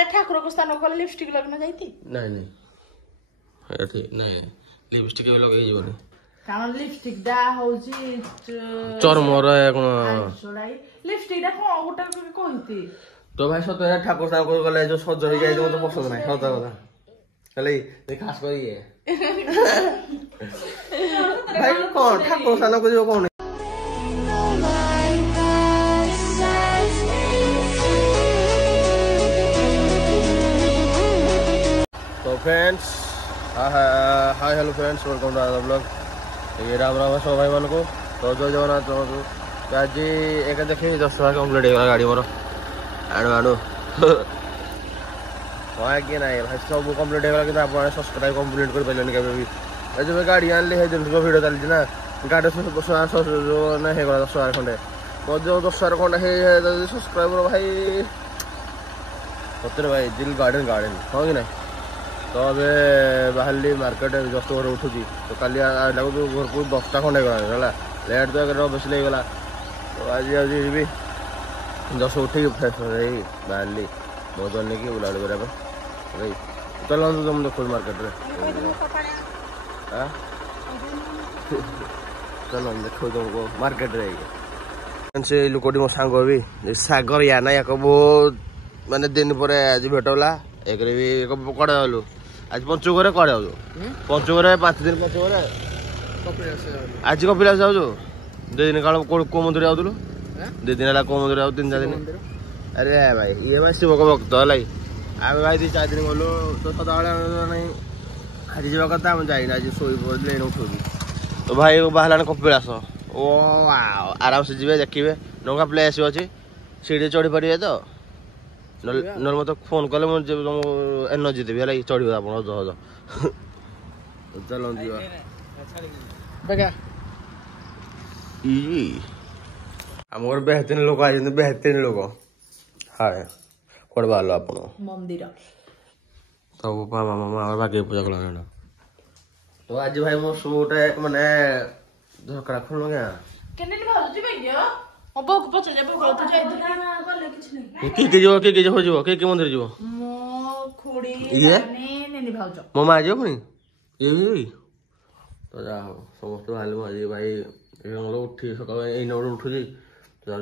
अरे ठाकुर को स्थान को लिपस्टिक लगना जाईती नहीं नहीं एठी नहीं लिपस्टिक भी लगे जीवनी कारण लिपस्टिक दा होजी चरमर कोन छोड़ाई लिपस्टिक दा को गोटा कहती तो भाई सतरे ठाकुर स्थान को गले जो सज हो जाय मते पसंद नहीं सत কথা चले ये खास कर ये भाई कौन ठाकुर स्थान को जो कौन तो friends hi hello friends welcome to other blog ये राम राम सब भाई मान को तो जय जगन्नाथ आज एक देखे 10 बार कंप्लीट हो गाड़ी मोर आणु आणु आगे ना भाई सब कंप्लीट हो कि आप सब्सक्राइब कंप्लीट कर पारे भी जब गाड़ी आनली दिन भिडियो चलती ना गाड़ी ना हो 10 बार खंडे तो जो 10 बार खंडे सब्सक्राइबर भाई सतरे भाई दिल गार्डन गार्डन हाँ कि ना तो अबे बाहरली मार्केट जस्ट घर उठुची तो काली आला को घर को 10टा खंडे गला लेट तो अगर बेस गला तो आज आज भी जस्ट उठे फ्रेश बाहरली बहुत जन की बुला करा भाई चलो तुम देखो मार्केट रे चलो देखो तुमको मार्केट रे से लुकोटी मो सांग भी सागर या ना याको बहुत माने दिन पर आज भेटला एक भी कड़े गलु आज पंचुगरे कड़े जाऊ पंचुगरे 5 दिन पंचुगरे आज कपिलास जाऊ 2 दिन काल को मंदिर जाऊलु 2 दिन है को मंदिर जाऊ 3 दिन अरे भाई ये भाई शिव को भक्त है आम भाई 2-4 दिन गलु तो सदा नहीं आज जावा कथा हम जाइना आज सोई पड़े उठू तो भाई बाहर कपिलास ओ आराम से जी देखिए नौका प्लेस अच्छी सीढ़ी चढ़ी पारे तो नल मत फोन कले मुझे एनर्जी देवी है चढ़ आप जहाज चलो आम गोटे बेहतरीन लोक आज बेहतरीन लोक हाय कौन बाहर आप मंदिर सब मामा मामा बाकी पूजा कला तो आज भाई मो गोटे माने झकड़ा खोल गया के मंदिर जीव मो माँ जीव पुणी ये तो जा समस्त बाहर आज भाई उठी सकाल उठुची तो जाए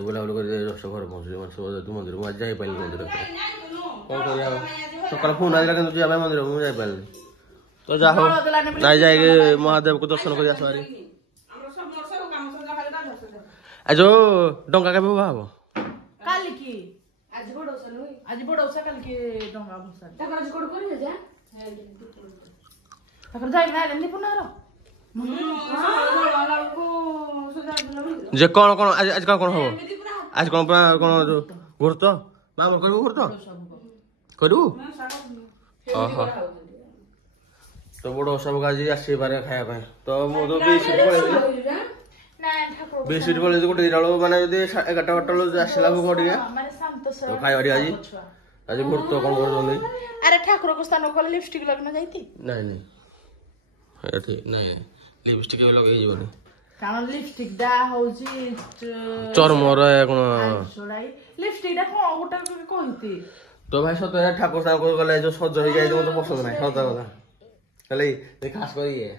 बुलाबुली कर जस्ट घर पहुँचुची मंदिर मुझे जापारे मंदिर कौन कर सकाल फोन आगे जाए मंदिर मुझे जापारे तो जा जाए महादेव को दर्शन कर आसबारी आज डंगा के बाबा हम काल की आज बड़ौसा काल के डंगा भसा तकर आज कोड करी जा तकर जाई ना लेनी पुनारो जे कौन कौन आज आज कौन हो आज कौन कौन गुरत मामा करबो गुरत करू ओहो तो बड़ो सब गाजी आसी बारे खाया पे तो मो तो 20 सीट बोले गोटे दिटा माने 11टा 12टा आसला भोग टे तो खाई आज आज गुरुत्व कौन कर अरे ठाकुर को स्थान को लिपस्टिक लगना जाईती नहीं नहीं एठी नहीं लिपस्टिक भी लगे जीवनी कारण लिपस्टिक दा होजी चरमर कोन छोड़ाई लिपस्टिक दा को गोटा कहती तो भाई सतरे ठाकुर स्थान को गले जो सज हो जाय मते पसंद नहीं सत কথা चले ये खास कर ये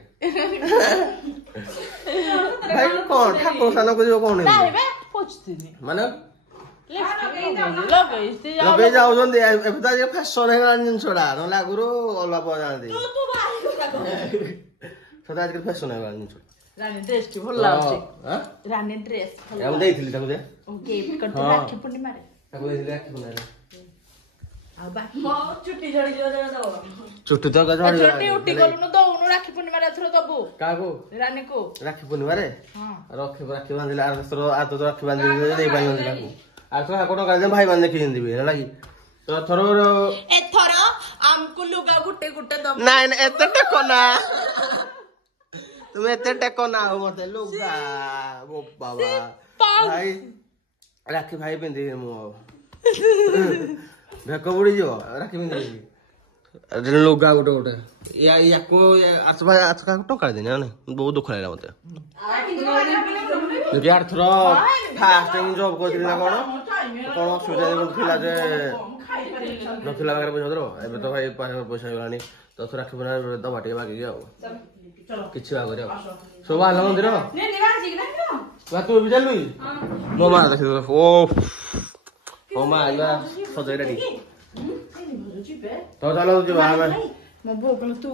भाई कौन ठाकुर स्थान को जो कौन नहीं बे पूछती नहीं माने लगे जाओ जंदे एबता जे फैशन है जिन छोड़ा न लागुरो ओला प जांदी तू बाहर सदा आज के फैशन है जिन छोड़ा रानी ड्रेस की भल लागछ हां रानी ड्रेस हम देइथिली ताको दे ओके करते राखी पूर्णिमा रे ताको देइथिली राखी पूर्णिमा आ बाकी मो छुट्टी जड़ी जो दो छुट्टी तो गजवाड़ी छुट्टी उठी गलु न दउनु राखी पूर्णिमा रे थरो दबु काको रानी को राखी पूर्णिमा रे हां राखी बांधिला आर तो राखी बांधि दे भाई बांधिला को आर तो कोन गाजे भाई बांधे खिन दिबे लागि तो थरो ए थरो हमको लुगा गुटे गुटे दब नहीं नहीं एते टेको ना तुम एते टेको ना हो मते लुगा वो बाबा भाई राखी भाई पिंदी मु भेको बुड़ी जो राखी पिंदी अरे लुगा गुटे गुटे या को आसबा आसका टका देना नहीं बहुत दुख लागला मते यार थरो फास्ट टाइम जॉब कर दिला कोन କ'ଣ ଅସୁବିଧା ଥିଲା ଯେ ନଥିଲା ପାଖରେ ପଇସା ପତ୍ର ଏବେ ତ ଭାଇ ପଇସା ହେଇଗଲାଣି ତ ରାକ୍ଷୀ ପୂର୍ଣ୍ଣିମା ଦବା ଟିକେ ବାଗିକି ଆଉ କିଛି ବା କରିବା ସବୁ ବାହାରିଲା ମନ୍ଦିର ତୁ ବି ଚାଲୁ ମୋ ମା ଦେଖି ଓ ମୋ ମା ଆଇଲା ସଜେଇଟା ଟିକେ ତ ଚାଲ ଯିବା ଆମେ ମୋ ବୋଉ କହିଲା ତୁ